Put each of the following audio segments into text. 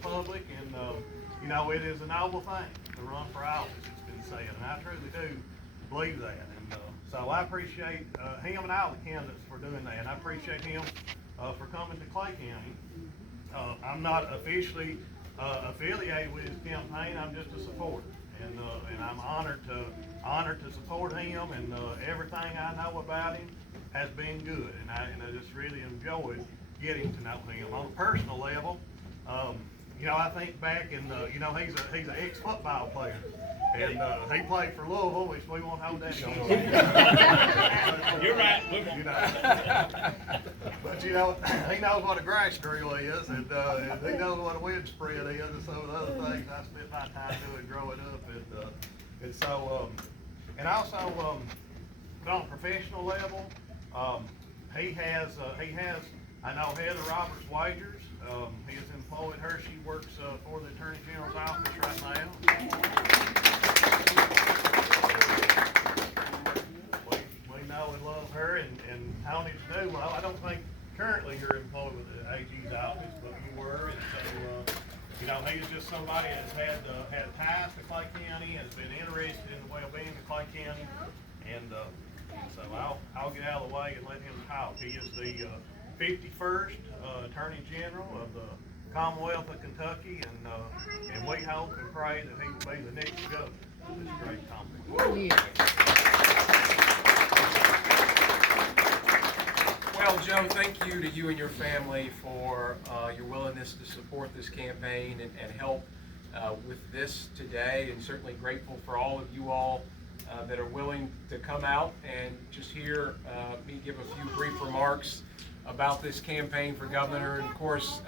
the public, and you know, it is a noble thing to run for office. It's been said, and I truly do believe that. And so I appreciate him and all the candidates for doing that, and I appreciate him for coming to Clay County. I'm not officially affiliated with his campaign. I'm just a supporter, and I'm honored to support him. And everything I know about him has been good, and I just really enjoyed getting to know him on a personal level. You know, I think back in you know, he's an ex-football player, and he played for Louisville, which we won't hold that against him. You're right. You know, but you know, he knows what a grass drill is, and he knows what a wind spread is, and some of the other things I spent my time doing growing up, and so and also on a professional level, he has I know Heather Roberts Wagers. He has employed her. She works for the Attorney General's office right now. We know and love her, and Tony Snow. Well, I don't think currently you're employed with the AG's office, but you were, and so you know, he's just somebody that's had ties to Clay County, has been interested in the well-being of Clay County, and so I'll get out of the way and let him talk. He is the 51st Attorney General of the Commonwealth of Kentucky, and we hope and pray that he will be the next governor of this great Commonwealth. Well, Joe, thank you to you and your family for your willingness to support this campaign and help with this today, and certainly grateful for all of you all that are willing to come out and just hear me give a few brief remarks about this campaign for governor. And of course,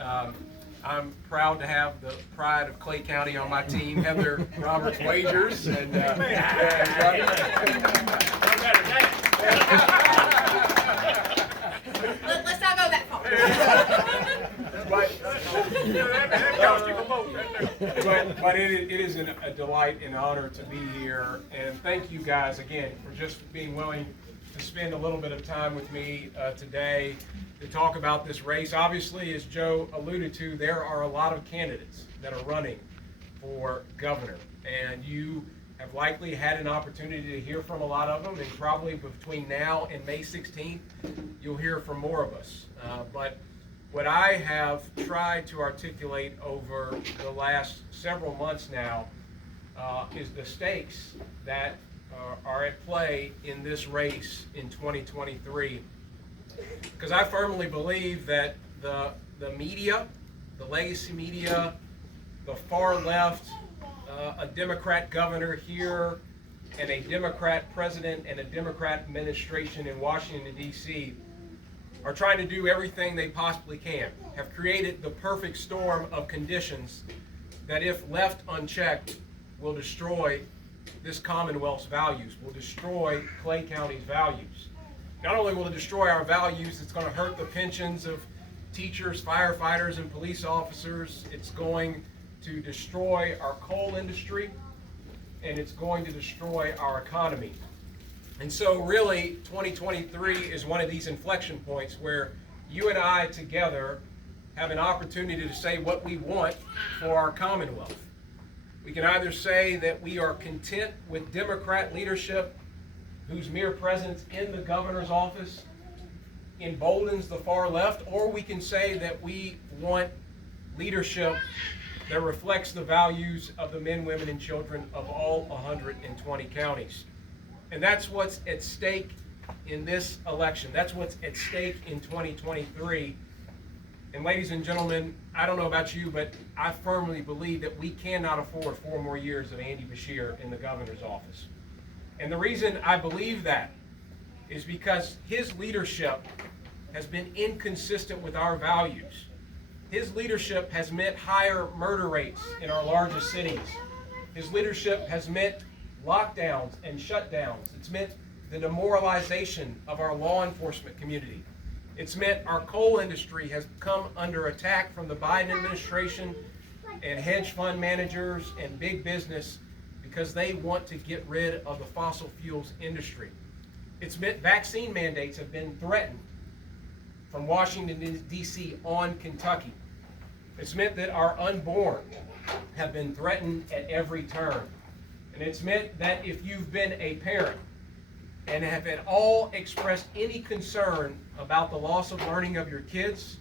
I'm proud to have the pride of Clay County on my team, Heather Roberts Wagers. And let's not go that far. But it is a delight and honor to be here, and thank you guys again for just being willing to spend a little bit of time with me today to talk about this race. Obviously, as Joe alluded to, there are a lot of candidates that are running for governor, and you have likely had an opportunity to hear from a lot of them, and probably between now and May 16th, you'll hear from more of us. But what I have tried to articulate over the last several months now is the stakes that are at play in this race in 2023. Because I firmly believe that the media, the legacy media, the far left, a Democrat governor here, and a Democrat president and a Democrat administration in Washington, D.C., are trying to do everything they possibly can, have created the perfect storm of conditions that, if left unchecked, will destroy this Commonwealth's values, will destroy Clay County's values. Not only will it destroy our values, it's going to hurt the pensions of teachers, firefighters, and police officers. It's going to destroy our coal industry, and it's going to destroy our economy. And so really, 2023 is one of these inflection points where you and I together have an opportunity to say what we want for our Commonwealth. We can either say that we are content with Democrat leadership whose mere presence in the governor's office emboldens the far left, or we can say that we want leadership that reflects the values of the men, women, and children of all 120 counties. And that's what's at stake in this election. That's what's at stake in 2023. And ladies and gentlemen, I don't know about you, but I firmly believe that we cannot afford 4 more years of Andy Beshear in the governor's office. And the reason I believe that is because his leadership has been inconsistent with our values. His leadership has meant higher murder rates in our largest cities. His leadership has meant lockdowns and shutdowns. It's meant the demoralization of our law enforcement community. It's meant our coal industry has come under attack from the Biden administration and hedge fund managers and big business because they want to get rid of the fossil fuels industry. It's meant vaccine mandates have been threatened from Washington, D.C. on Kentucky. It's meant that our unborn have been threatened at every turn. And it's meant that if you've been a parent and have at all expressed any concern about the loss of learning of your kids,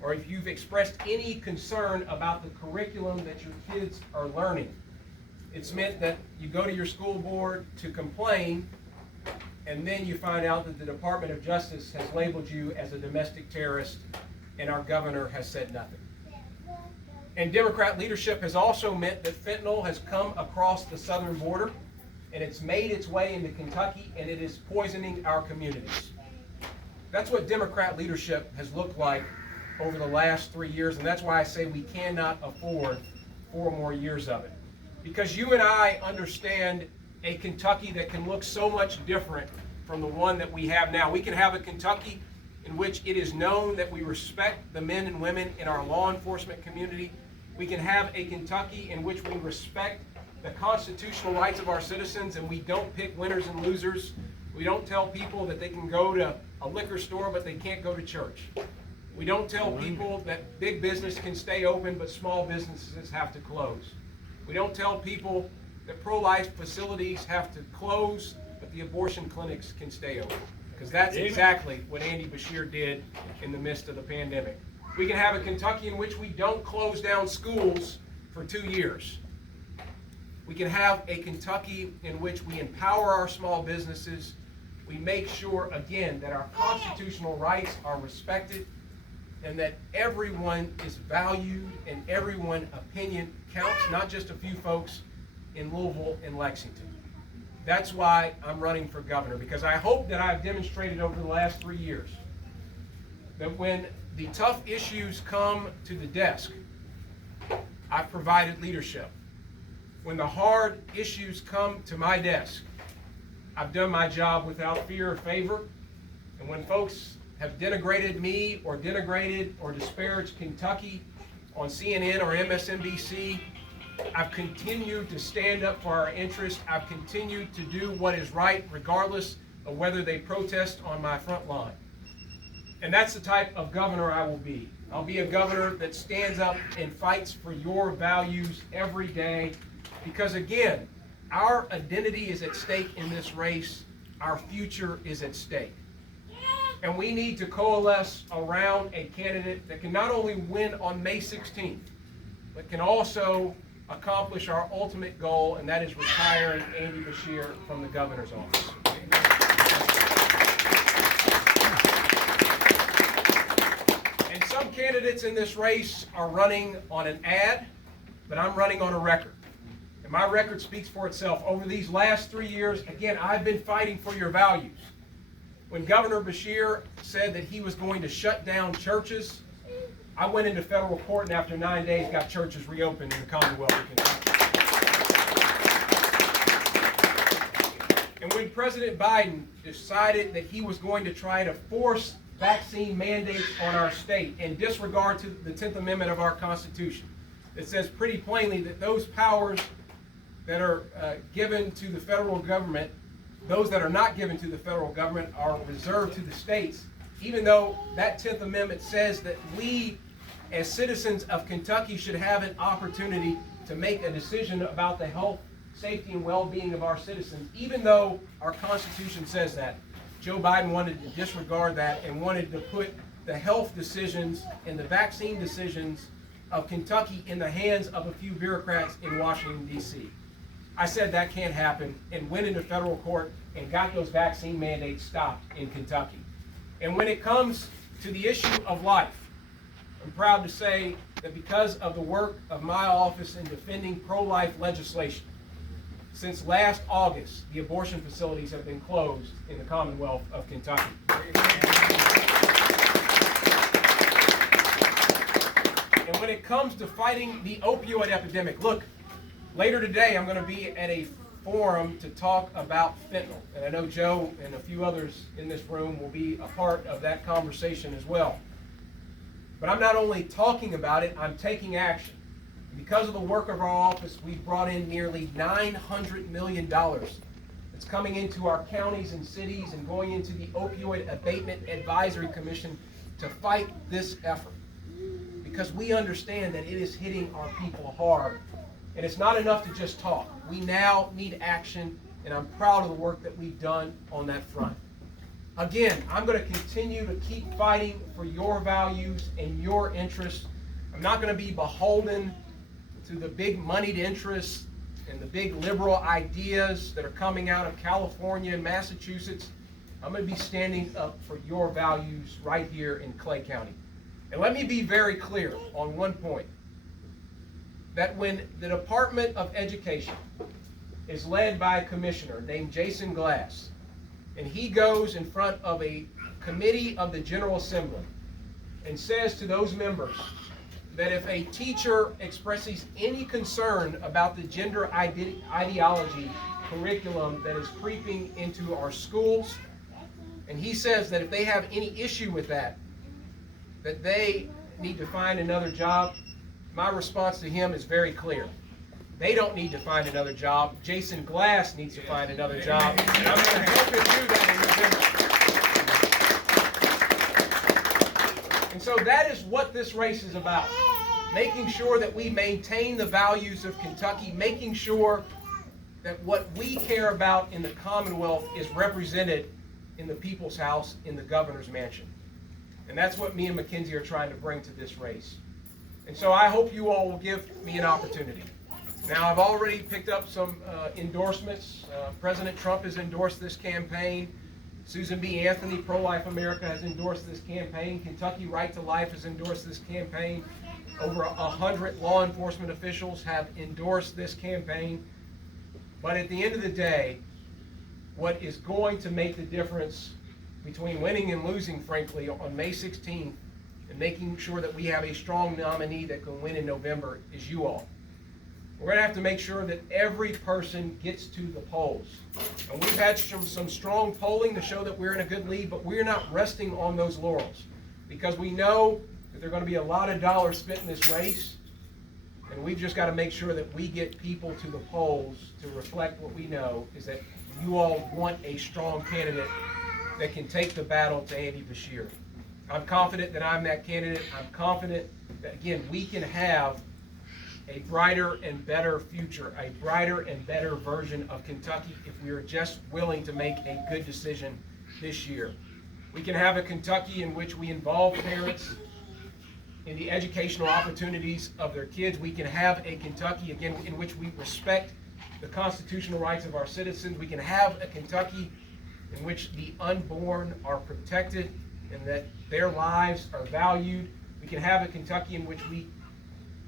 or if you've expressed any concern about the curriculum that your kids are learning, it's meant that you go to your school board to complain, and then you find out that the Department of Justice has labeled you as a domestic terrorist, and our governor has said nothing. And Democrat leadership has also meant that fentanyl has come across the southern border, and it's made its way into Kentucky, and it is poisoning our communities. That's what Democrat leadership has looked like over the last 3 years, and that's why I say we cannot afford 4 more years of it. Because you and I understand a Kentucky that can look so much different from the one that we have now. We can have a Kentucky in which it is known that we respect the men and women in our law enforcement community. We can have a Kentucky in which we respect the constitutional rights of our citizens, and we don't pick winners and losers. We don't tell people that they can go to a liquor store but they can't go to church. We don't tell people that big business can stay open but small businesses have to close. We don't tell people that pro-life facilities have to close but the abortion clinics can stay open. Because that's exactly what Andy Beshear did in the midst of the pandemic. We can have a Kentucky in which we don't close down schools for 2 years. We can have a Kentucky in which we empower our small businesses. We make sure, again, that our constitutional rights are respected and that everyone is valued and everyone's opinion counts, not just a few folks in Louisville and Lexington. That's why I'm running for governor, because I hope that I've demonstrated over the last 3 years that when the tough issues come to the desk, I've provided leadership. When the hard issues come to my desk, I've done my job without fear or favor. And when folks have denigrated me or denigrated or disparaged Kentucky on CNN or MSNBC, I've continued to stand up for our interests. I've continued to do what is right regardless of whether they protest on my front line. And that's the type of governor I will be. I'll be a governor that stands up and fights for your values every day. Because again, our identity is at stake in this race. Our future is at stake. And we need to coalesce around a candidate that can not only win on May 16th, but can also accomplish our ultimate goal, and that is retiring Andy Beshear from the governor's office. And some candidates in this race are running on an ad, but I'm running on a record. And my record speaks for itself. Over these last 3 years, again, I've been fighting for your values. When Governor Beshear said that he was going to shut down churches, I went into federal court and after 9 days got churches reopened in the Commonwealth of Kentucky. And when President Biden decided that he was going to try to force vaccine mandates on our state in disregard to the 10th Amendment of our Constitution, it says pretty plainly that those powers that are given to the federal government, those that are not given to the federal government are reserved to the states, even though that 10th Amendment says that we, as citizens of Kentucky, should have an opportunity to make a decision about the health, safety, and well-being of our citizens. Even though our Constitution says that, Joe Biden wanted to disregard that and wanted to put the health decisions and the vaccine decisions of Kentucky in the hands of a few bureaucrats in Washington, D.C. I said that can't happen and went into federal court and got those vaccine mandates stopped in Kentucky. And when it comes to the issue of life, I'm proud to say that because of the work of my office in defending pro-life legislation, since last August, the abortion facilities have been closed in the Commonwealth of Kentucky. And when it comes to fighting the opioid epidemic, look, later today I'm going to be at a forum to talk about fentanyl. And I know Joe and a few others in this room will be a part of that conversation as well. But I'm not only talking about it, I'm taking action. Because of the work of our office, we've brought in nearly $900 million that's coming into our counties and cities and going into the Opioid Abatement Advisory Commission to fight this effort. because we understand that it is hitting our people hard. And it's not enough to just talk. We now need action, and I'm proud of the work that we've done on that front. Again, I'm going to continue to keep fighting for your values and your interests. I'm not going to be beholden to the big moneyed interests and the big liberal ideas that are coming out of California and Massachusetts. I'm going to be standing up for your values right here in Clay County. And let me be very clear on one point, that when the Department of Education is led by a commissioner named Jason Glass, and he goes in front of a committee of the General Assembly and says to those members that if a teacher expresses any concern about the gender ideology curriculum that is creeping into our schools, and he says that if they have any issue with that they need to find another job, my response to him is very clear. They don't need to find another job. Jason Glass needs to find another job, and I'm going to help him do that in November. And so that is what this race is about. Making sure that we maintain the values of Kentucky, making sure that what we care about in the Commonwealth is represented in the People's House, in the Governor's Mansion. And that's what me and Mackenzie are trying to bring to this race. And so I hope you all will give me an opportunity. Now, I've already picked up some endorsements. President Trump has endorsed this campaign. Susan B. Anthony, Pro-Life America, has endorsed this campaign. Kentucky Right to Life has endorsed this campaign. Over 100 law enforcement officials have endorsed this campaign. But at the end of the day, what is going to make the difference between winning and losing, frankly, on May 16th, and making sure that we have a strong nominee that can win in November, is you all. We're going to have to make sure that every person gets to the polls. And we've had some strong polling to show that we're in a good lead, but we're not resting on those laurels, because we know that there are going to be a lot of dollars spent in this race, and we've just got to make sure that we get people to the polls to reflect what we know is that you all want a strong candidate that can take the battle to Andy Beshear. I'm confident that I'm that candidate. I'm confident that, again, we can have a brighter and better future, a brighter and better version of Kentucky if we are just willing to make a good decision this year. We can have a Kentucky in which we involve parents in the educational opportunities of their kids. We can have a Kentucky, again, in which we respect the constitutional rights of our citizens. We can have a Kentucky in which the unborn are protected and that their lives are valued. We can have a Kentucky in which we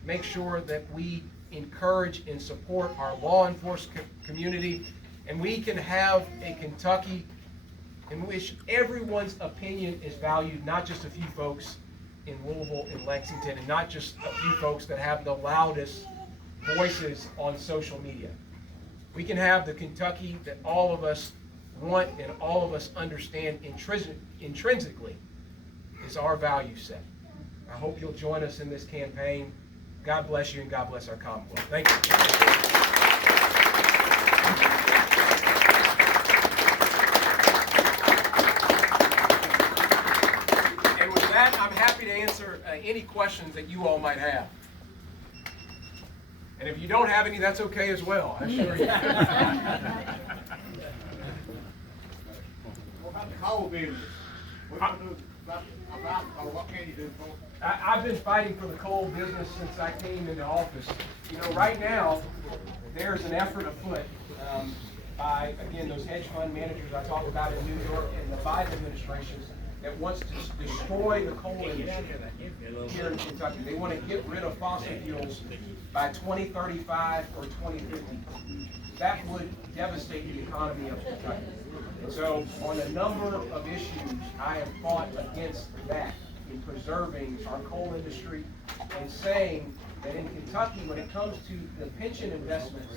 make sure that we encourage and support our law enforcement community. And we can have a Kentucky in which everyone's opinion is valued, not just a few folks in Louisville and Lexington, and not just a few folks that have the loudest voices on social media. We can have the Kentucky that all of us want and all of us understand intrinsically is our value set. I hope you'll join us in this campaign. God bless you, and God bless our Commonwealth. Thank you. And with that, I'm happy to answer any questions that you all might have. And if you don't have any, that's okay as well, I assure you. What about the coal business? What do you do about, or what can you do for it? I've been fighting for the coal business since I came into office. You know, right now, there's an effort afoot by, again, those hedge fund managers I talked about in New York and the Biden administration that wants to destroy the coal industry here in Kentucky. They want to get rid of fossil fuels by 2035 or 2050. That would devastate the economy of Kentucky. And so on a number of issues, I have fought against that in preserving our coal industry and saying that in Kentucky, when it comes to the pension investments,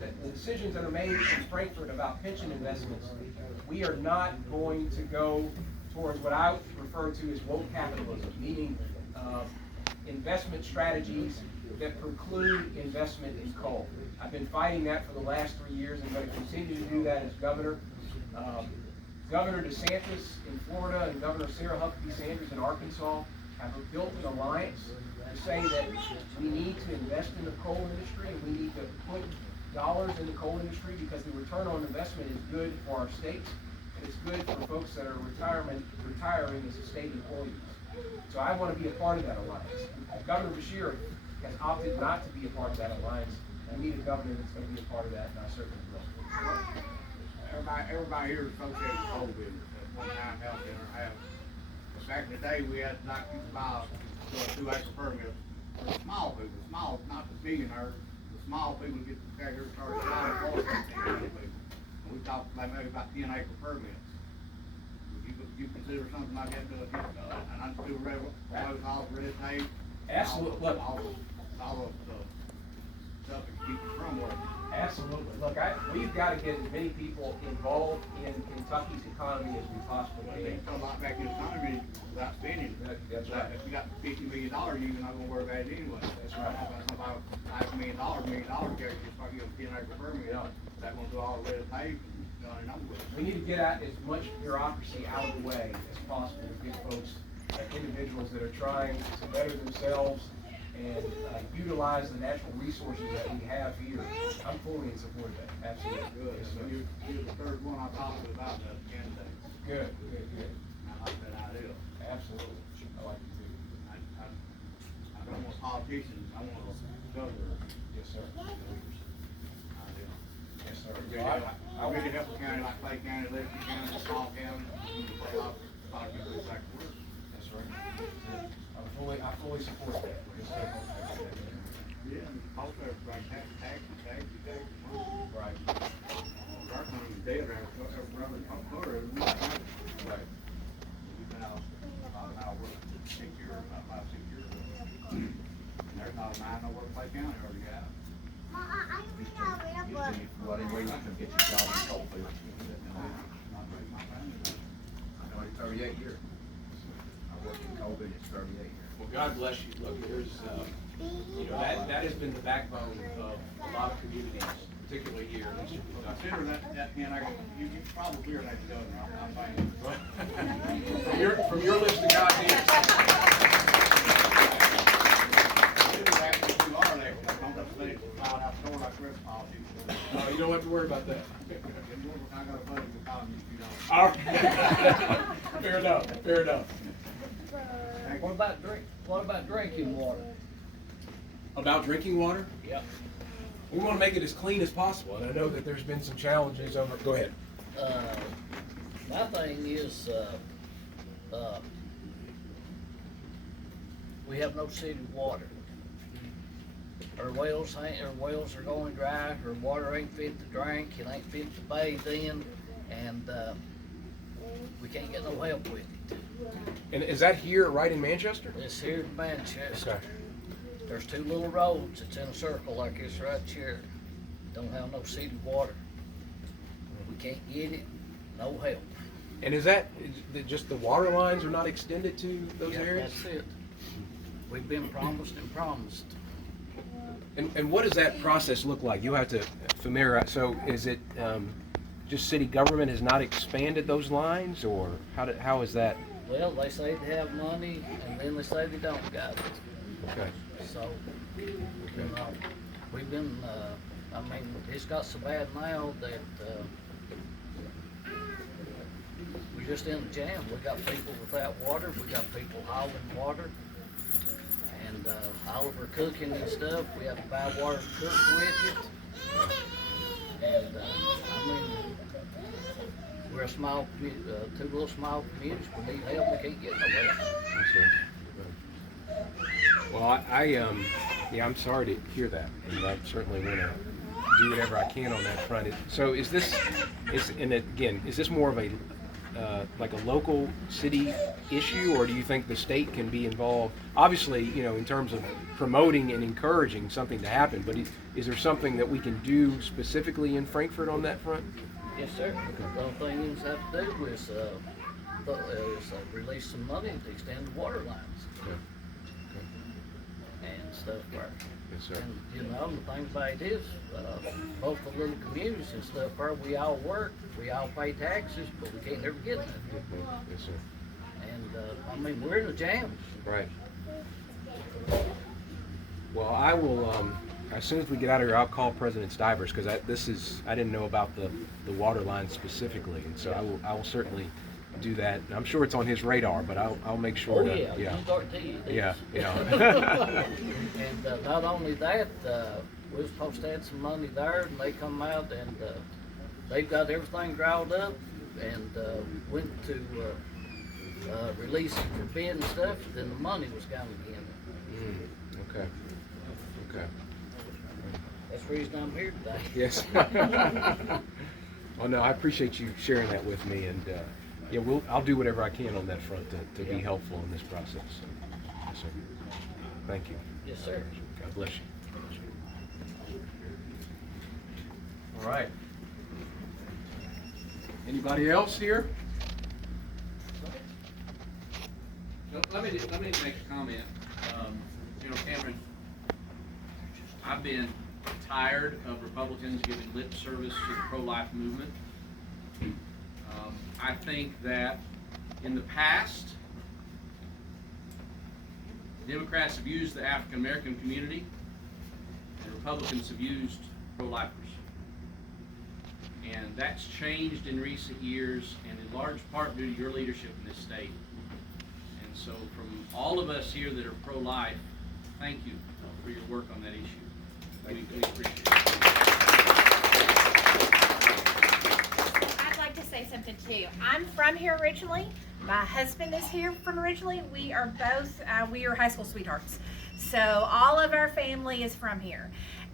that the decisions that are made in Frankfurt about pension investments, we are not going to go towards what I refer to as woke capitalism, meaning investment strategies that preclude investment in coal. I've been fighting that for the last 3 years and I'm going to continue to do that as governor. Governor DeSantis in Florida and Governor Sarah Huckabee Sanders in Arkansas have built an alliance to say that we need to invest in the coal industry, and we need to put dollars in the coal industry because the return on investment is good for our state, and it's good for folks that are retiring as state employees. So I want to be a part of that alliance. Governor Beshear has opted not to be a part of that alliance. I need a governor that's going to be a part of that, and I certainly will. Everybody here is associated with coal business at one time, helped in our house. But back in the day, we had like you could buy a 2-acre permit for the small people, small, not the billionaires. The small people get the tax here, started allowing for 10 people. And we talked like maybe about 10-acre permits. Would you consider something like that to and I do all the red tape? Absolutely. Look. All of the stuff that keeps you from working. Absolutely. Look, we've got to get as many people involved in Kentucky's economy as we possibly But can. they put a lot back in the economy without spending. That's right. If you got $50 million, you're not gonna worry about it anyway. That's right. That's about $500 million, carry, just like you get a 10-acre permit, that gonna do all the red tape and done and over with. We need to get out as much bureaucracy out of the way as possible to get folks, individuals that are trying to better themselves and utilize the natural resources that we have here. I'm fully in support of that. Absolutely. Good. Yes, So sir. you're the third one I talked to about the candidates. Good. I like that idea. Absolutely. I like it too. I don't want politicians, I want a governor. Yes, sir. Idea. Yes, sir. I really help a county like Clay County, Liberty County, small county, a lot of people back to work. That's right. I fully support that. Yes, sir. Yeah, and also everybody tax. Right. Our county's dead around, every corner, we Right. We've been out about an hour, 6 years, about 5-6 years. And there's not a mine nowhere in Clay County already got. Well, anyway, you can get your job in Coalfield. Not very my family. I know it's 38 years. I worked in coal business 38 years. Well, God bless you. Look, there's, that has been the backbone of a lot of communities, particularly here in Eastern Kentucky. Consider that, you probably hear that governor, I'm saying. From your lips to God's ears. Consider that if you are elected, like, don't just let it cloud out the door like the rest of politics. No, you don't have to worry about that. I got a buddy who called me if you don't. All right. Fair enough. What about drinking water? About drinking water? Yep. We want to make it as clean as possible, and I know that there's been some challenges over, go ahead. My thing is, we have no city water. Our wells are going dry, our water ain't fit to drink, it ain't fit to bathe in, and, we can't get no help with it. And is that here, right in Manchester? It's here in Manchester. Okay. There's 2 little roads, it's in a circle like this right here. Don't have no city water. We can't get it, no help. And is it just the water lines are not extended to those Yeah, areas? that's it. We've been promised and promised. And what does that process look like? You have to familiarize, so is it, just city government has not expanded those lines, or how is that? Well, they say they have money, and then they say they don't got it. Okay. So, we've been, it's got so bad now that, we're just in a jam. We got people without water, we got people hauling water, and, all of our cooking and stuff, we have to buy water to cook with it. And, we're a small, 2 little small communities, we need help, we can't get no help. Well, I'm sorry to hear that, and I certainly want to do whatever I can on that front. So is this more of a, like a local city issue, or do you think the state can be involved? Obviously, in terms of promoting and encouraging something to happen, but is there something that we can do specifically in Frankfort on that front? Yes, sir. The only thing you have to do is release some money to extend the water lines and stuff there. Yes, sir. And, the thing about it is, both the little communities and stuff there, we all work, we all pay taxes, but we can't never get nothing. Yes, sir. And, we're in a jam. Right. Well, I will, as soon as we get out of here, I'll call President Stivers, because I didn't know about the water line specifically, and so I will certainly do that. And I'm sure it's on his radar, but I'll make sure Oh, to, yeah, you guarantee it is. Yeah. And not only that, we was supposed to add some money there, and they come out and they've got everything drawn up and went to release it for bid and stuff, then the money was gone again. Okay. That's the reason I'm here today. Yes. Well, no, I appreciate you sharing that with me, and yeah, I'll do whatever I can on that front to be Yeah. helpful in this process. So, yes, sir. Thank you. Yes, sir. God bless you. All right. Anybody else here? No, let me make a comment. General Cameron, I've been tired of Republicans giving lip service to the pro-life movement. I think that in the past, Democrats have used the African American community and Republicans have used pro-lifers. And that's changed in recent years, and in large part due to your leadership in this state. And so from all of us here that are pro-life, thank you for your work on that issue. We appreciate it. I'd like to say something too. I'm from here originally. My husband is here from originally. We are both, we are high school sweethearts. So all of our family is from here.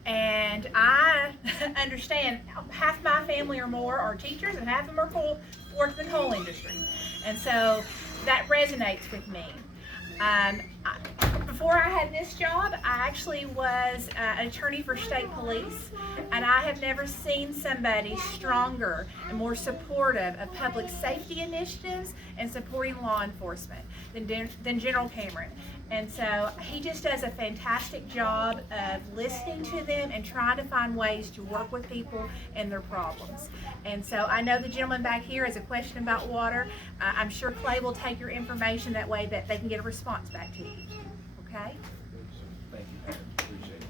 And I understand half my family or more are teachers and half of them are work in the coal industry. And so that resonates with me. Before I had this job, I actually was an attorney for state police, and I have never seen somebody stronger and more supportive of public safety initiatives and supporting law enforcement than General Cameron. And so he just does a fantastic job of listening to them and trying to find ways to work with people and their problems. And so I know the gentleman back here has a question about water. I'm sure Clay will take your information that way that they can get a response back to you. Okay? Thank you, appreciate it.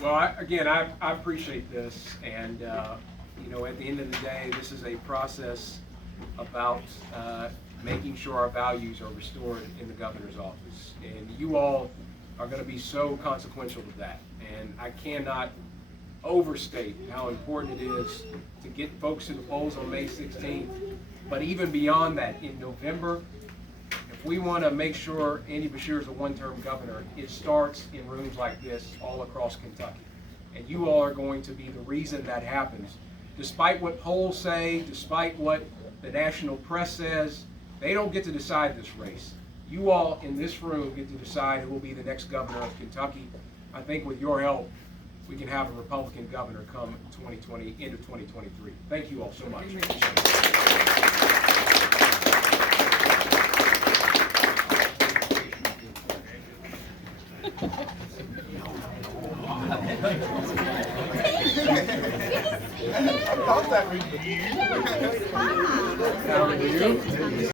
Well, I appreciate this, and you know, at the end of the day, this is a process about making sure our values are restored in the governor's office, and you all are going to be so consequential to that. And I cannot overstate how important it is to get folks to the polls on May 16th. But even beyond that, in November, if we want to make sure Andy Beshear is a one-term governor, it starts in rooms like this all across Kentucky. And you all are going to be the reason that happens. Despite what polls say, despite what the national press says, they don't get to decide this race. You all in this room get to decide who will be the next governor of Kentucky. I think with your help, we can have a Republican governor come 2020 into 2023. Thank you all so much. I thought that was you.